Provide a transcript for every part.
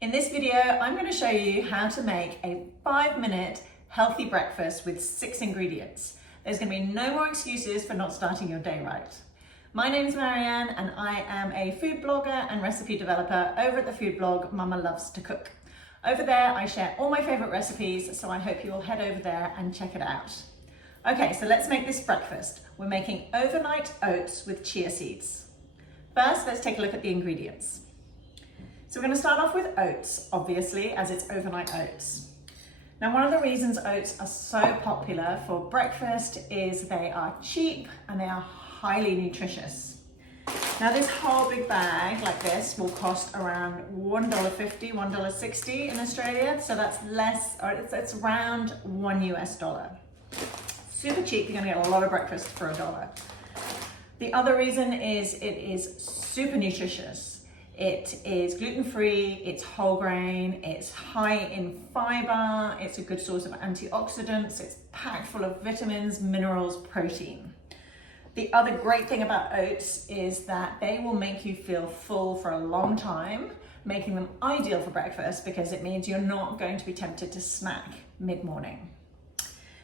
In this video, I'm going to show you how to make a 5-minute healthy breakfast with 6 ingredients. There's going to be no more excuses for not starting your day right. My name's Marianne and I am a food blogger and recipe developer over at the food blog Mama Loves to Cook. Over there, I share all my favorite recipes, so I hope you will head over there and check it out. Okay, so let's make this breakfast. We're making overnight oats with chia seeds. First, let's take a look at the ingredients. So we're going to start off with oats, obviously, as it's overnight oats. Now, one of the reasons oats are so popular for breakfast is they are cheap and they are highly nutritious. Now, this whole big bag like this will cost around $1.50, $1.60 in Australia. So that's less, or it's around $1 US. Super cheap, you're going to get a lot of breakfast for $1. The other reason is it is super nutritious. It is gluten-free, it's whole grain, it's high in fiber, it's a good source of antioxidants, it's packed full of vitamins, minerals, protein. The other great thing about oats is that they will make you feel full for a long time, making them ideal for breakfast because it means you're not going to be tempted to snack mid-morning.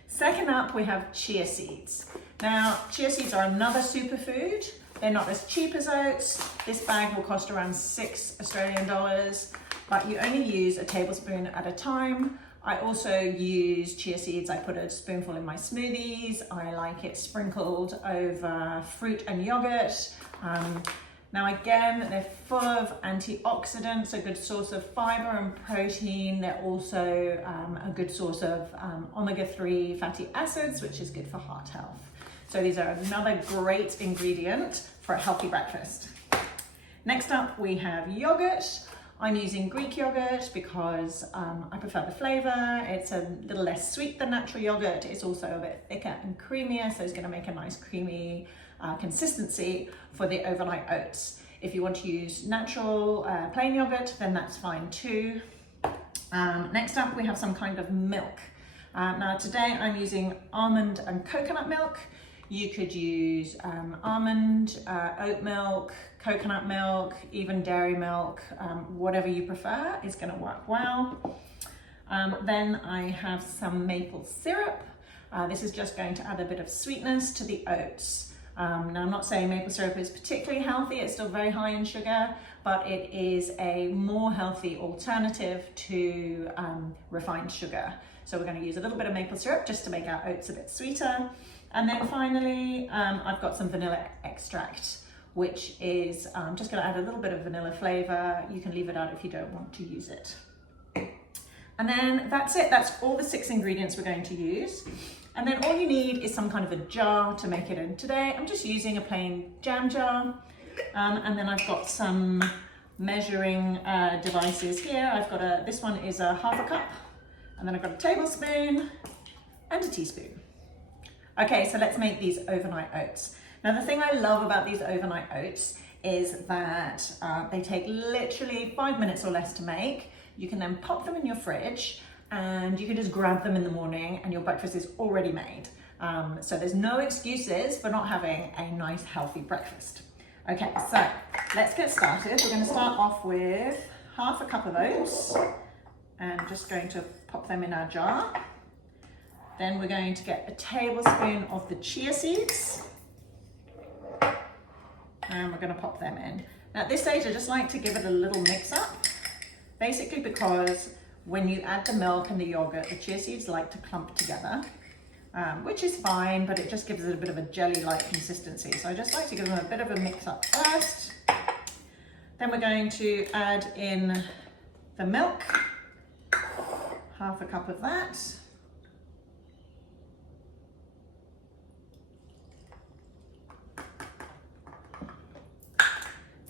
Second up, we have chia seeds. Now, chia seeds are another superfood. They're not as cheap as oats. This bag will cost around $6 Australian, but you only use a tablespoon at a time. I also use chia seeds. I put a spoonful in my smoothies. I like it sprinkled over fruit and yogurt. Now again, they're full of antioxidants, a good source of fiber and protein. They're also a good source of omega-3 fatty acids, which is good for heart health. So these are another great ingredient for a healthy breakfast. Next up, we have yogurt. I'm using Greek yogurt because I prefer the flavor. It's a little less sweet than natural yogurt. It's also a bit thicker and creamier, so it's going to make a nice creamy consistency for the overnight oats. If you want to use natural plain yogurt, then that's fine too. Next up, we have some kind of milk. Now today I'm using almond and coconut milk. You could use almond, oat milk, coconut milk, even dairy milk, whatever you prefer is going to work well. Then I have some maple syrup. This is just going to add a bit of sweetness to the oats. Now I'm not saying maple syrup is particularly healthy, it's still very high in sugar, but it is a more healthy alternative to refined sugar. So we're going to use a little bit of maple syrup just to make our oats a bit sweeter. And then finally, I've got some vanilla extract, which is just going to add a little bit of vanilla flavor. You can leave it out if you don't want to use it. And then that's it. That's all the 6 ingredients we're going to use. And then all you need is some kind of a jar to make it in. Today, I'm just using a plain jam jar. And then I've got some measuring devices here. I've got this one is a half a cup. And then I've got a tablespoon and a teaspoon. Okay, so let's make these overnight oats. Now, the thing I love about these overnight oats is that they take literally 5 minutes or less to make. You can then pop them in your fridge and you can just grab them in the morning and your breakfast is already made. So there's no excuses for not having a nice, healthy breakfast. Okay, so let's get started. We're gonna start off with half a cup of oats and just going to pop them in our jar. Then we're going to get a tablespoon of the chia seeds and we're going to pop them in. Now at this stage I just like to give it a little mix up, basically because when you add the milk and the yogurt, the chia seeds like to clump together, which is fine, but it just gives it a bit of a jelly-like consistency. So I just like to give them a bit of a mix up first. Then we're going to add in the milk, half a cup of that.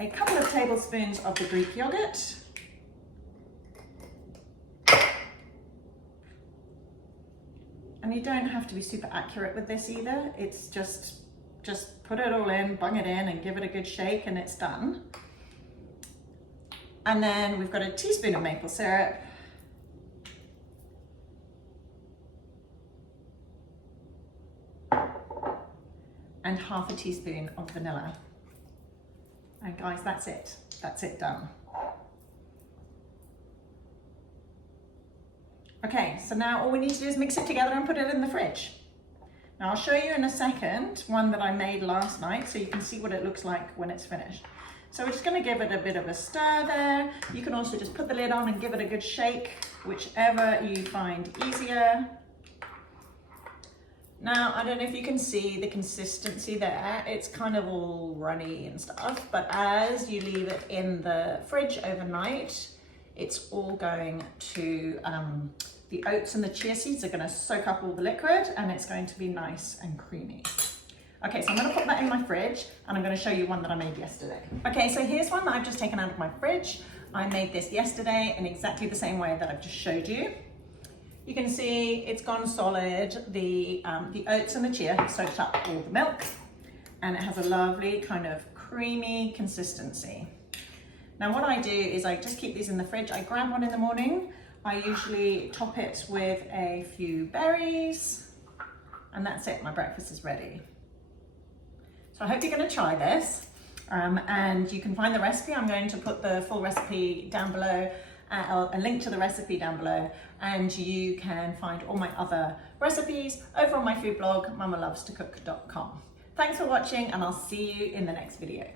A couple of tablespoons of the Greek yogurt. And you don't have to be super accurate with this either. It's just put it all in, bung it in and give it a good shake and it's done. And then we've got a teaspoon of maple syrup. And half a teaspoon of vanilla. And guys, that's it done. Okay, so now all we need to do is mix it together and put it in the fridge. Now I'll show you in a second one that I made last night so you can see what it looks like when it's finished. So we're just going to give it a bit of a stir there. You can also just put the lid on and give it a good shake, whichever you find easier. Now, I don't know if you can see the consistency there. It's kind of all runny and stuff, but as you leave it in the fridge overnight, it's all going to, the oats and the chia seeds are going to soak up all the liquid and it's going to be nice and creamy. Okay, so I'm going to put that in my fridge and I'm going to show you one that I made yesterday. Okay, so here's one that I've just taken out of my fridge. I made this yesterday in exactly the same way that I've just showed you. You can see it's gone solid. The oats and the chia have soaked up all the milk and it has a lovely kind of creamy consistency. Now what I do is I just keep these in the fridge. I grab one in the morning. I usually top it with a few berries and that's it, my breakfast is ready. So I hope you're going to try this and you can find the recipe. I'm going to put the full recipe down below, a link to the recipe down below, and you can find all my other recipes over on my food blog, mamalovetocook.com. Thanks for watching and I'll see you in the next video.